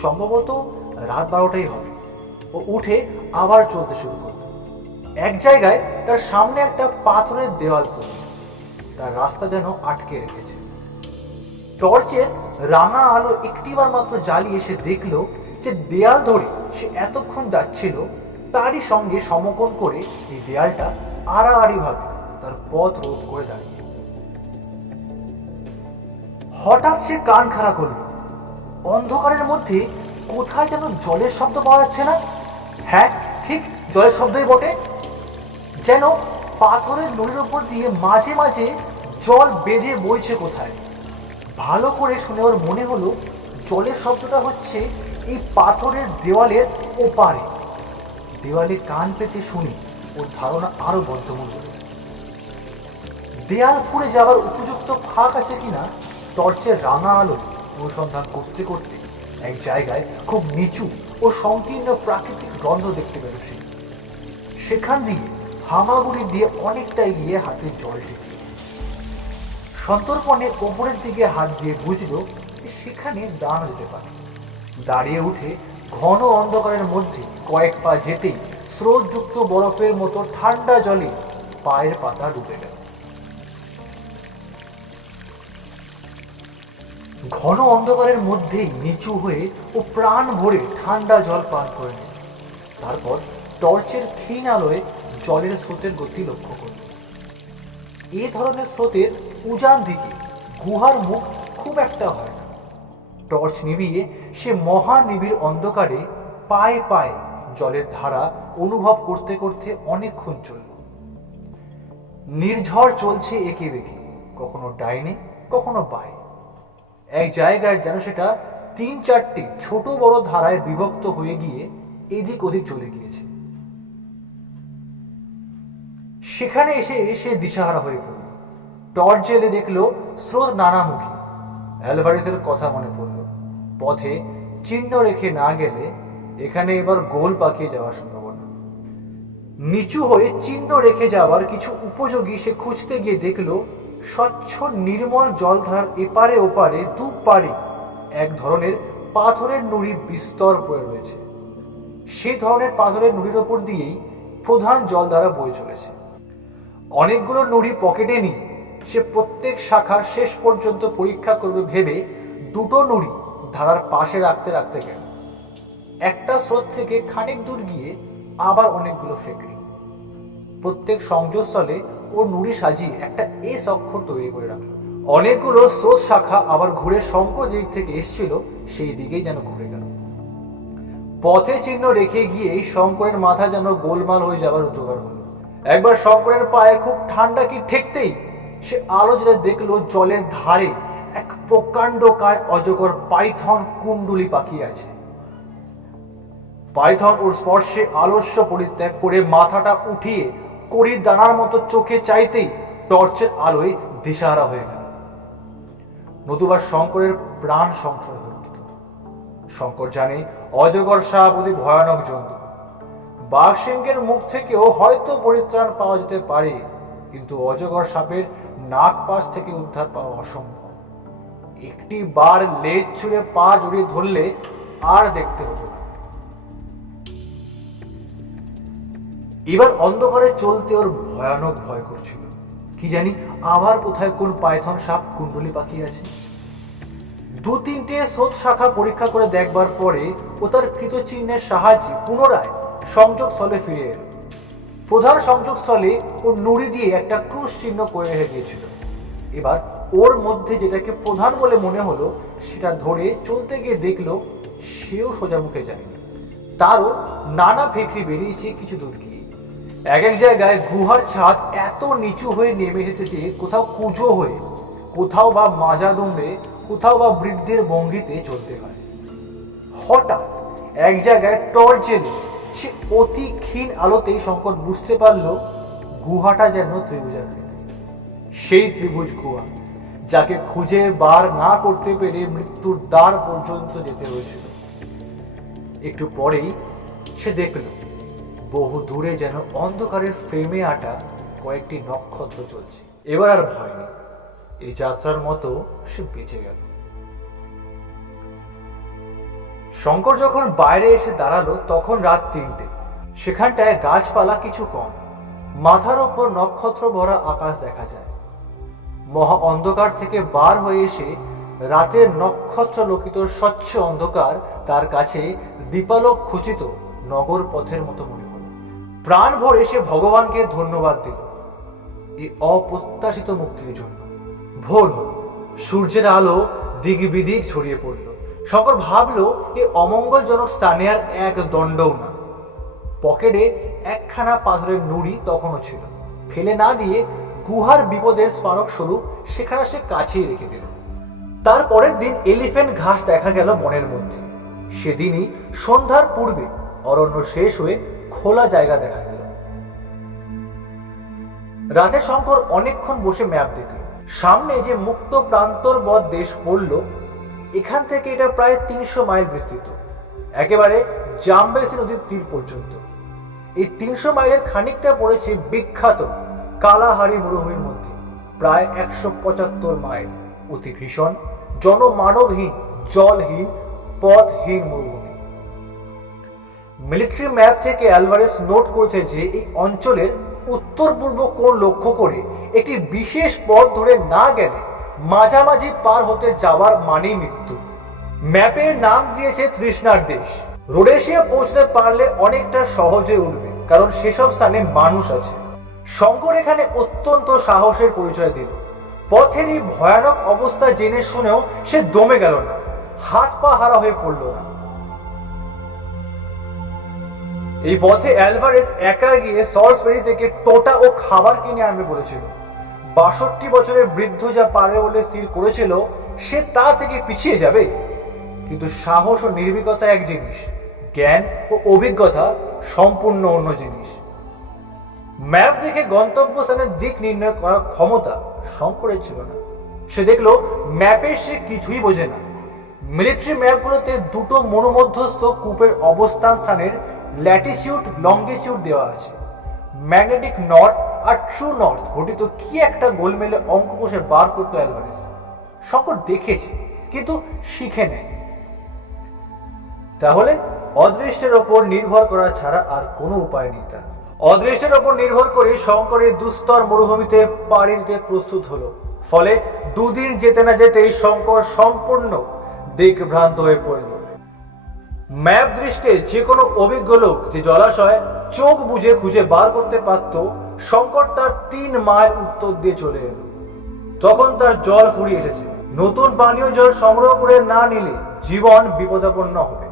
সম্ভবত রাত 12টাই হবে। ও উঠে আবার চলতে শুরু করল। এক জায়গায় তার সামনে একটা পাথরের দেওয়াল পড়ল, তার রাস্তা যেন আটকে রেখেছে। টর্চের রাঙা আলো একটিবার মাত্র জ্বালিয়ে সে দেখল যে দেয়াল ধরে সে এতক্ষণ যাচ্ছিল তারই সঙ্গে সমকোণ করে এই দেয়ালটা আড়াআড়ি ভাবে তার পথ রোধ করে দাঁড়িয়ে। হঠাৎ সে কান খাড়া করল। অন্ধকারের মধ্যে কোথায় যেন জলের শব্দ পাওয়া যাচ্ছে না? হ্যাঁ, ঠিক জলের শব্দই বটে। যেন পাথরের নুড়ির উপর দিয়ে মাঝে মাঝে জল বেঁধে বইছে কোথায়। ভালো করে শুনে ওর মনে হলো জলের শব্দটা হচ্ছে এই পাথরের দেওয়ালের ওপারে। দেওয়ালে কান পেতে শুনি ওর ধারণা আরো বদ্ধমূল হল। দেয়াল ফুঁড়ে যাবার উপযুক্ত ফাঁক আছে কিনা টর্চের রাঙা আলো অনুসন্ধান করতে করতে এক জায়গায় খুব নিচু ও সংকীর্ণ প্রাকৃতিক রন্ধ্র দেখতে পেল সে। সেখান দিয়ে হামাগুড়ি দিয়ে অনেকটা এগিয়ে হাতে জল ঢেকে সন্তর্পণে ওপরের দিকে হাত দিয়ে বুঝল সেখানে দাঁড়ানো যেতে পারে। দাঁড়িয়ে উঠে ঘন অন্ধকারের মধ্যে কয়েক পা যেতেই স্রোতযুক্ত বরফের মতো ঠান্ডা জলে পায়ের পাতা ডুবে গেল। ঘন অন্ধকারের মধ্যেই নিচু হয়ে ও প্রাণ ভরে ঠান্ডা জল পান করে নিল। তারপর টর্চের ক্ষীণ আলোয় জলের স্রোতের গতি লক্ষ্য করল। এ ধরনের স্রোতের উজান দিকে গুহার মুখ খুব একটা হয় না। টর্চ নিভিয়ে সে মহানিবিড় অন্ধকারে পায়ে পায়ে জলের ধারা অনুভব করতে করতে অনেকক্ষণ চলল। নির্ঝর চলছে একে বেঁকে, কখনো ডাইনে কখনো বাঁয়ে। এক জায়গায় যেন সেটা 3-4টি ছোট বড় ধারায় বিভক্ত হয়ে গিয়ে এদিক ওদিক চলে গিয়েছে। সেখানে এসে সে দিশাহারা হয়ে পড়ল। টর্চ জেলে দেখলো স্রোত নানামুখী। অ্যালভারেজের কথা মনে পড়ল, পথে চিহ্ন রেখে না গেলে এখানে এবার গোল পাকিয়ে যাওয়ার সম্ভাবনা। নিচু হয়ে চিহ্ন রেখে যাওয়ার কিছু উপযোগী সে খুঁজতে গিয়ে দেখলো স্বচ্ছ নির্মল জলধারার এপারে ওপারে দুপারে এক ধরনের পাথরের নুড়ি বিস্তর পড়ে রয়েছে। সেই ধরনের পাথরের নুড়ির ওপর দিয়েই প্রধান জলধারা বয়ে চলেছে। অনেকগুলো নুড়ি পকেটে নিয়ে সে প্রত্যেক শাখার শেষ পর্যন্ত পরীক্ষা করবে ভেবে দুটো নুড়ি ধারার পাশে রাখতে রাখতে গেল। একটা স্রোত থেকে খানিক দূর গিয়ে আবার অনেকগুলো ফেকড়ি। প্রত্যেক সংযোগস্থলে ও নুড়ি সাজিয়ে একটা এস অক্ষর তৈরি করে রাখলো। অনেকগুলো স্রোত শাখা আবার ঘুরে শঙ্কর দিক থেকে এসছিল সেই দিকেই যেন ঘুরে গেল। পথে চিহ্ন রেখে গিয়েই শঙ্করের মাথা যেন গোলমাল হয়ে যাবার জোগাড় হলো। একবার শঙ্করের পায়ে খুব ঠান্ডা কি ঠেকতেই সে আলো জেলে দেখলো জলের ধারে এক প্রকাণ্ডকায় অজগর পাইথন কুণ্ডুলি পাকিয়ে আছে। পাইথন ওর স্পর্শে আলস্য পরিত্যাগ করে মাথাটা উঠিয়ে কড়ির দানার মতো চোখে চাইতেই টর্চের আলোয় দিশাহারা হয়ে গেল। নতুবা শঙ্করের প্রাণ সংশয় হয়ে উঠত। শঙ্কর জানে অজগর সাপ অতি ভয়ানক জন্তু। বাঘসিংহের মুখ থেকেও হয়তো পরিত্রাণ পাওয়া যেতে পারে, কিন্তু অজগর সাপের নাক পাশ থেকে উদ্ধার পাওয়া অসম্ভব। একটি বার লেজ ছুঁড়ে পা জড়িয়ে ধরলে আর দেখতে হতো না। এবার অন্ধকারে চলতে ওর ভয়ানক ভয় করছিল। কি জানি আবার কোথায় কোন পাইথন সাপ কুণ্ডলি পাকিয়ে আছে। দু তিনটে স্রোত শাখা পরীক্ষা করে দেখবার পরে ও তার কৃতচিহ্নের সাহায্যে পুনরায় সংযোগস্থলে ফিরে এলো। প্রধান সংযোগস্থলে ও নুড়ি দিয়ে একটা ক্রুশ চিহ্ন করে রেখে গিয়েছিল। এবার ওর মধ্যে যেটাকে প্রধান বলে মনে হলো সেটা ধরে চলতে গিয়ে দেখলো সেও সোজা মুখে যায়নি, তারও নানা ফেকরি বেরিয়েছে কিছু দূর গিয়ে। এক এক জায়গায় গুহার ছাদ এত নিচু হয়ে নেমে এসেছে যে কোথাও কুঁজো হয়ে, কোথাও বা মাজা দুমড়ে, কোথাও বা বৃদ্ধের ভঙ্গিতে চলতে হয়। হঠাৎ এক জায়গায় টর্চ জেলে সে অতি ক্ষীণ আলোতেই শঙ্কর বুঝতে পারল গুহাটা যেন ত্রিভুজাকৃতি। সেই ত্রিভুজ গুহা যাকে খুঁজে বার না করতে পেরে মৃত্যুর দ্বার পর্যন্ত যেতে হয়েছিল। একটু পরেই সে দেখল বহু দূরে যেন অন্ধকারের ফ্রেমে আটা কয়েকটি নক্ষত্র চলছে। এবার আর ভয় নেই, এই যাত্রার মতো সে বেঁচে গেল। শঙ্কর যখন বাইরে এসে দাঁড়ালো তখন রাত ৩টে। সেখানটায় গাছপালা কিছু কম, মাথার ওপর নক্ষত্র ভরা আকাশ দেখা যায়। মহা অন্ধকার থেকে বার হয়ে এসে রাতের নক্ষত্র লোকিত স্বচ্ছ অন্ধকার তার কাছে দীপালোক খচিত নগর পথের মতো মনে হল। প্রাণ ভরে সে ভগবানকে ধন্যবাদ দিল এই অপ্রত্যাশিত মুক্তির জন্য। ভোর হল, সূর্যের আলো দিক বিদিক ছড়িয়ে পড়ল। শঙ্কর ভাবলো এই অমঙ্গলজনক স্থানে আর এক দণ্ডও না। পকেটে একখানা পাথরের নুড়ি তখনও ছিল, ফেলে না দিয়ে গুহার বিপদের স্মারক স্বরূপ সেখানে সে কাছেই রেখে দিল। তারপরের দিন এলিফ্যান্ট ঘাস দেখা গেল বনের মধ্যে। সেদিনই সন্ধ্যার পূর্বে অরণ্য শেষ হয়ে খোলা জায়গা দেখা গেল। রাতে শঙ্কর অনেকক্ষণ বসে ম্যাপ দেখল। সামনে যে মুক্ত প্রান্তরবৎ দেশ পড়ল, এখান থেকে এটা প্রায় ৩০০ মাইল বিস্তৃত, একেবারে জামবেসি নদীর তীর পর্যন্ত। এই ৩০০ মাইলের খানিকটা পড়েছে বিখ্যাত কালাহারি মরুভূমির মধ্যে, প্রায় ১৭৫ মাইল অতি ভীষণ জনমানবহীন জলহীন পথহীন মরুভূমি। মিলিটারি ম্যাপ থেকে অ্যালভারেজ নোট করেছে যে এই অঞ্চলের উত্তর পূর্ব কোণ লক্ষ্য করে একটি বিশেষ পথ ধরে না গেলে মাঝামাঝি পার হতে যাওয়ার মানেই মৃত্যু। ম্যাপের নাম দিয়েছে তৃষ্ণার দেশ। রোডেশিয়া পৌঁছতে পারলে অনেকটা সহজে উঠবে, কারণ সেসব স্থানে মানুষ আছে। শঙ্কর এখানে অত্যন্ত সাহসের পরিচয় দিল। পথের এই ভয়ানক অবস্থা জেনে শুনেও সে দমে গেল না, হাত পা হারা হয়ে পড়ল না। এই পথে অ্যালভারেজ একা গিয়ে সলসবেরি থেকে টোটা ও খাবার কিনে আনবে বলেছিল। ৬২ বছরের বৃদ্ধ যা পারে বলে স্থির করেছিল সে তা থেকে পিছিয়ে যাবে। কিন্তু সাহস ও নির্ভীকতা এক জিনিস, জ্ঞান ও অভিজ্ঞতা সম্পূর্ণ অন্য জিনিস। ম্যাপ দেখে গন্তব্যস্থানের দিক নির্ণয় করার ক্ষমতা শঙ্করের ছিল না। সে দেখলো ম্যাপে সে কিছুই বোঝে না। মিলিটারি ম্যাপগুলোতে দুটো মনোমধ্যস্থ কূপের অবস্থান স্থানের ল্যাটিটিউড লঙ্গিটিউড দেওয়া আছে। ম্যাগনেটিক নর্থ আর ট্রু নর্থ ঘটিত কি একটা গোলমেলে অঙ্ক কষে বার করতো অ্যালভারেজ। শঙ্কর দেখেছে কিন্তু শিখে নেয়। তাহলে অদৃষ্টের ওপর নির্ভর করা ছাড়া আর কোনো উপায় নেই তার। অদৃষ্টের ওপর নির্ভর করে শঙ্করের দুস্তর মরুভূমিতে পাড়ি দিতে প্রস্তুত হলো। ফলে দুদিন যেতে না যেতেই শঙ্কর সম্পূর্ণ দিকভ্রান্ত হয়ে পড়ল। ম্যাপ দৃষ্টে যে কোনো অভিজ্ঞ লোক যে জলাশয় চোখ বুঝে খুঁজে বার করতে পারত, শঙ্কর তার 3 মাইল উত্তর দিয়ে চলে এলো। তখন তার জল ফুরিয়ে এসেছে। নতুন পানীয় জল সংগ্রহ করে না নিলে জীবন বিপদাপন্ন হবে।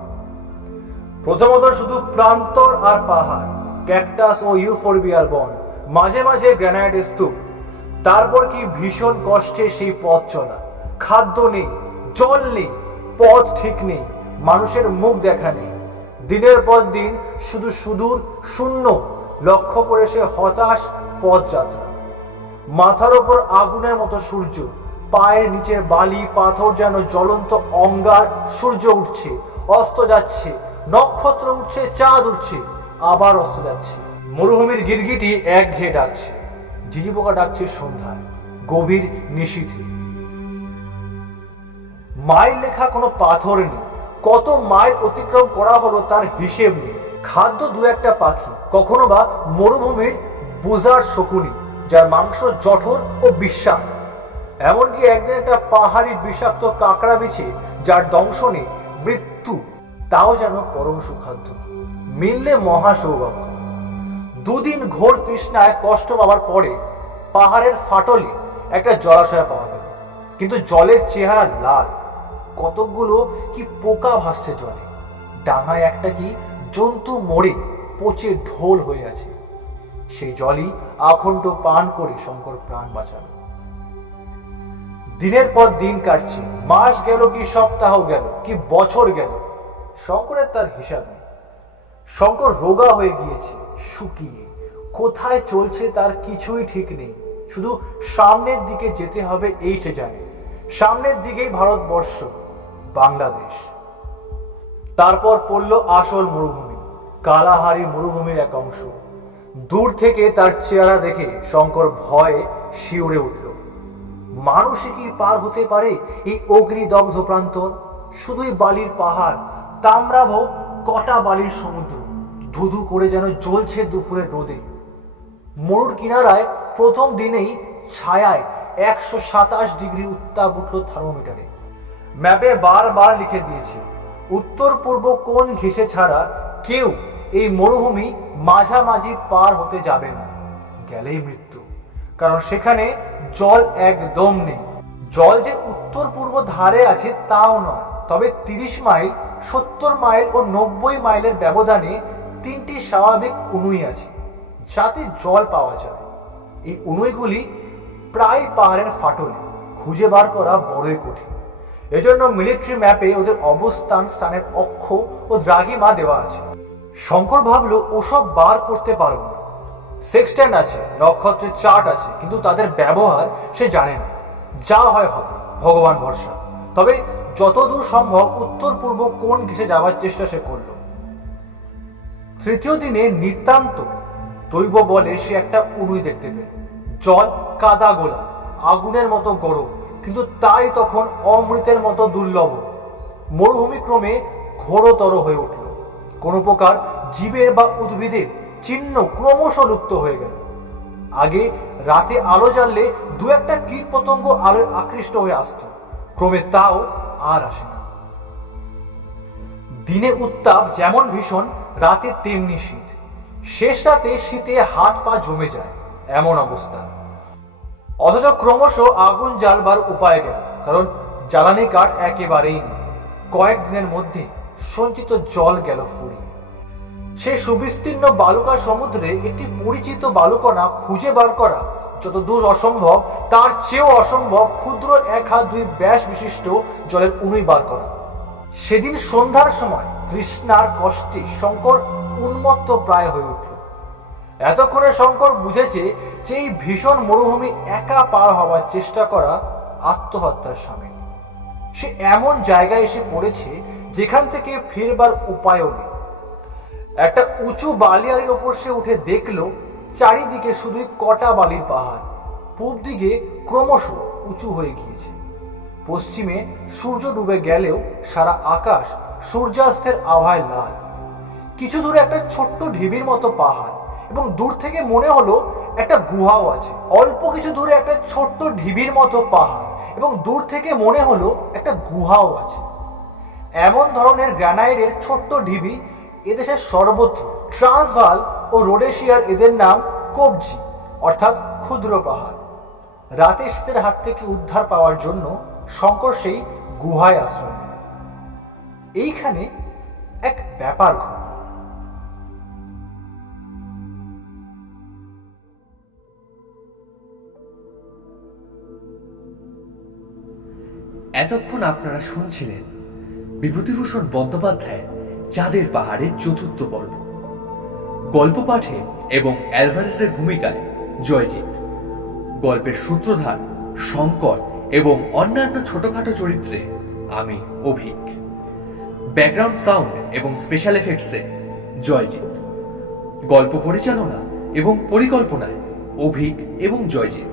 প্রথমত শুধু প্রান্তর আর পাহাড়, ক্যাকটাস ও ইউফোরবিয়ার বন, মাঝে মাঝে গ্রানাইটের স্তূপ। তারপর কি ভীষণ কষ্টে সেই পথ চলা। খাদ্য নেই, জল নেই, পথ ঠিক নেই, মানুষের মুখ দেখা নেই। দিনের পর দিন শুধু সুদূর শূন্য লক্ষ্য করে সে হতাশ পথযাত্রা। মাথার ওপর আগুনের মতো সূর্য, পায়ের নিচের বালি পাথর যেন জ্বলন্ত অঙ্গার। সূর্য উঠছে, অস্ত যাচ্ছে, নক্ষত্র উঠছে, চাঁদ উঠছে, আবার অস্ত যাচ্ছে। মরুভূমির গিরগিটি একঘেয়ে ডাকছে, ঝিঝি পোকা ডাকছে সন্ধ্যায়, গভীর নিশীথে। মাইল লেখা কোনো পাথর নেই। কত মাইল অতিক্রম করা হলো তার হিসেব নেই। খাদ্য দু একটা পাখি, কখনো বা মরুভূমির বুজার শকুনি, যার মাংস জঠর ও বিস্বাদ। এমনকি একদিন একটা পাহাড়ি বিষাক্ত কাঁকড়া বিছে, যার দংশনে মৃত্যু, তাও যেন পরম সুখাদ্য। মিললে মহা সৌভাগ্য। দুদিন ঘোর তৃষ্ণায় কষ্ট পাওয়ার পরে পাহাড়ের ফাটলে একটা জলাশয় পাওয়া গেল। কিন্তু জলের চেহারা লাল, কতকগুলো কি পোকা ভাসছে জলে। ডাঙায় একটা কি জন্তু মরে পচে ঢোল হয়ে আছে। সেই জলই আখণ্ড পান করে শঙ্কর প্রাণ বাঁচালো। দিনের পর দিন কাটছে, মাস গেল কি সপ্তাহ গেল কি বছর গেল, শঙ্করের তার হিসাব নেই। শঙ্কর রোগা হয়ে গিয়েছে, শুকিয়ে। কোথায় চলছে তার কিছুই ঠিক নেই। শুধু সামনের দিকে যেতে হবে এই সে জানে। সামনের দিকেই ভারতবর্ষ, বাংলাদেশ। তারপর পড়ল আসল মরুভূমি, কালাহারি মরুভূমির এক অংশ। দূর থেকে তার চেহারা দেখে শঙ্কর ভয়ে শিউরে উঠল। মানুষই কি পার হতে পারে এই অগ্নিদগ্ধ প্রান্তর? শুধুই বালির পাহাড়, তাম্রাভ কটা বালির সমুদ্র, ধুধু করে যেন জ্বলছে দুপুরের রোদে। মরুর কিনারায় প্রথম দিনেই ছায়ায় 127 ডিগ্রি উত্তাপ উঠল থার্মোমিটারে। ম্যাপে বারবার লিখে দিয়েছে, উত্তর পূর্ব কোণ ঘেঁষে ছাড়া কেউ এই মরুভূমি মাঝামাঝি পার হতে যাবে না, গেলেই মৃত্যু। কারণ সেখানে জল একদম নেই। জল যে উত্তর পূর্ব ধারে আছে তাও নয়, তবে 30 মাইল, 70 মাইল ও 90 মাইলের ব্যবধানে 3টি স্বাভাবিক উনুই আছে, যাতে জল পাওয়া যায়। এই উনুইগুলি প্রায় পাহাড়ের ফাটলে, খুঁজে বার করা বড়ই কঠিন। এজন্য মিলিটারি ম্যাপে ওদের অবস্থান স্থানের অক্ষ ও দ্রাঘিমা দেওয়া আছে। শঙ্কর ভাবলো ওসব বার করতে পারবো না। সেক্সট্যান্ড আছে, নক্ষত্রের চার্ট আছে, কিন্তু তাদের ব্যবহার সে জানে না। যা হয় হবে, ভগবান ভরসা। তবে যতদূর সম্ভব উত্তর পূর্ব কোণ ঘেঁষে যাওয়ার চেষ্টা সে করল। তৃতীয় দিনে নিতান্ত দৈব বলে সে একটা উনুই দেখতে পেল। জল কাদা গোলা, আগুনের মতো গরম, কিন্তু তাই তখন অমৃতের মতো দুর্লভ। মরুভূমি ক্রমে ঘোরতর হয়ে উঠল। কোনো প্রকার জীবের বা উদ্ভিদের চিহ্ন ক্রমশ লুপ্ত হয়ে গেল। আগে রাতে আলো জ্বাললে দু একটা কীট পতঙ্গ আলোয় আকৃষ্ট হয়ে আসত, ক্রমে তাও আর আসে না। দিনে উত্তাপ যেমন ভীষণ, রাতে তেমনি শীত। শেষ রাতে শীতে হাত পা জমে যায়, এমন অবস্থা। অথচ ক্রমশ আগুন জ্বালবার উপায় গেল, কারণ জ্বালানি কাঠ একেবারেই নেই। কয়েকদিনের মধ্যে সঞ্চিত জল গেল ফুরিয়ে। সে সুবিস্তীর্ণ বালুকা সমুদ্রে একটি পরিচিত বালুকণা খুঁজে বার করা যতদূর অসম্ভব, তার চেয়েও অসম্ভব ক্ষুদ্র 1 হাত 2 ব্যাস বিশিষ্ট জলের উনুই বার করা। সেদিন সন্ধ্যার সময় তৃষ্ণার কষ্টে শঙ্কর উন্মত্ত প্রায় হয়ে উঠল। এতক্ষণে শঙ্কর বুঝেছে যে এই ভীষণ মরুভূমি একা পার হওয়ার চেষ্টা করা আত্মহত্যার সামিল। সে এমন জায়গায় এসে পড়েছে যেখান থেকে ফিরবার উপায়ও নেই। একটা উঁচু বালিয়ারির ওপর সে উঠে দেখল চারিদিকে শুধুই কটা বালির পাহাড়। পূব দিকে ক্রমশ উঁচু হয়ে গিয়েছে। পশ্চিমে সূর্য ডুবে গেলেও সারা আকাশ সূর্যাস্তের আভায় লাল। কিছু দূরে একটা ছোট্ট ঢিবির মতো পাহাড় এবং দূর থেকে মনে হলো একটা গুহাও আছে। অল্প কিছু দূরে একটা ছোট্ট ঢিবির মতো পাহাড় এবং দূর থেকে মনে হলো একটা গুহাও আছে। এমন ধরনের গ্রানাইটের ছোট্ট ঢিবি এদেশের সর্বত্র। ট্রান্সভাল ও রোডেশিয়ার এদের নাম কবজি অর্থাৎ ক্ষুদ্র পাহাড়। রাতে শীতের হাত থেকে উদ্ধার পাওয়ার জন্য শঙ্কর সেই গুহায় আশ্রয় নেয়। এইখানে এক ব্যাপার ঘটল। এতক্ষণ আপনারা শুনছিলেন বিভূতিভূষণ বন্দ্যোপাধ্যায়ের চাঁদের পাহাড়ের চতুর্থ পর্ব। গল্প পাঠে এবং অ্যালভারেজের ভূমিকায় জয়জিৎ, গল্পের সূত্রধার শঙ্কর এবং অন্যান্য ছোটখাটো চরিত্রে আমি অভিক, ব্যাকগ্রাউন্ড সাউন্ড এবং স্পেশাল এফেক্টসে জয়জিৎ, গল্প পরিচালনা এবং পরিকল্পনায় অভিক এবং জয়জিৎ।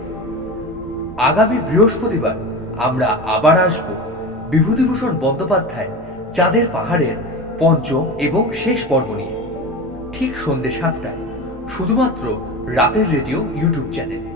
আগামী বৃহস্পতিবার আমরা আবার আসব বিভূতিভূষণ বন্দ্যোপাধ্যায় চাঁদের পাহাড়ের পঞ্চম এবং শেষ পর্ব নিয়ে, ঠিক সন্ধ্যে 7টায়, শুধুমাত্র রাতের রেডিও ইউটিউব চ্যানেলে।